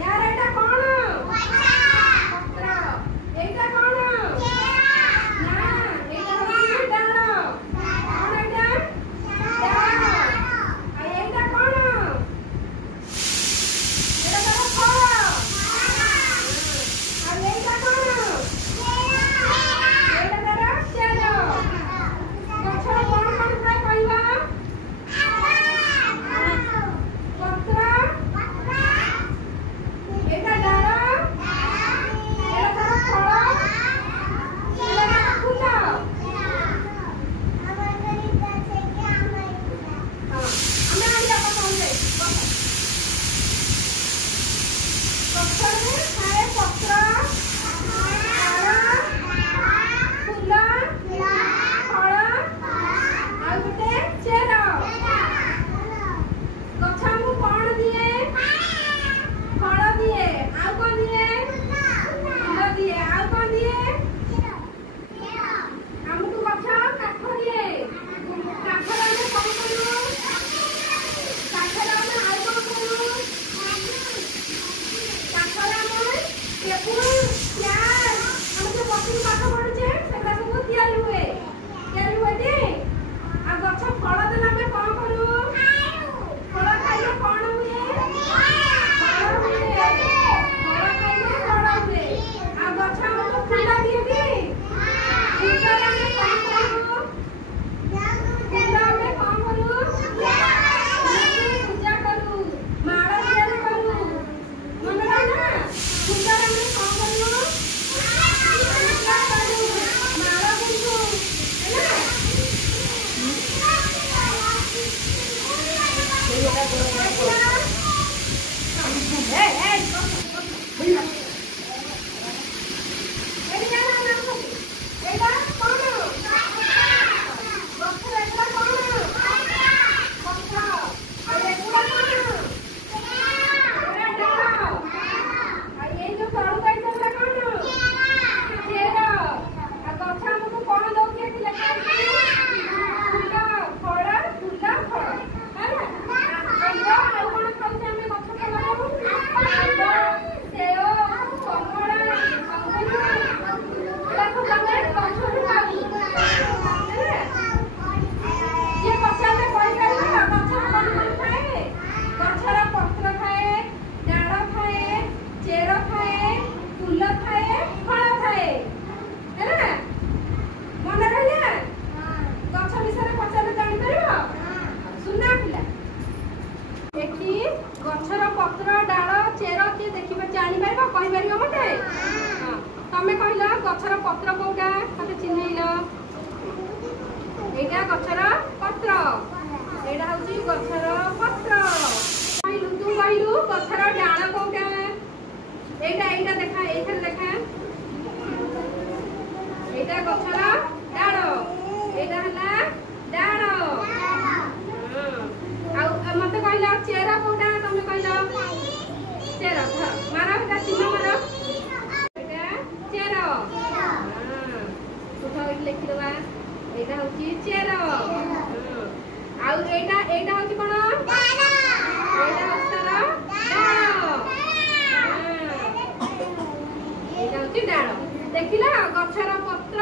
यार एटा कोन पत्र एटा कोन ना एटा होची डाळ कोन एटा डाळ आ एटा कोन एटा तो फळ आ एटा कोन एटा तारा चेर गछर कोन कोन खाय कहला गछर पत्र डाल चेर किए देखिए जानी पार कहि पार मते तमे कहला गछर पत्र कोटा मते चिन्हैल एटा गछर पत्र एटा होची गछर पत्र कहलु तू कहलु गछर डाल कोटा एटा एटा देखा एथर देखा एटा गछर डाल एटा हला डाल मत कहला चेरा कोटा तमे कहला चेरा मारा बेटा चिन्ह मारा बेटा चेरा हां उठा लिखि दबा एटा होची चेरा आ एटा होची कोन डाल एटा होची तारा डाल एटा होची डाल देखिला गछर पत्र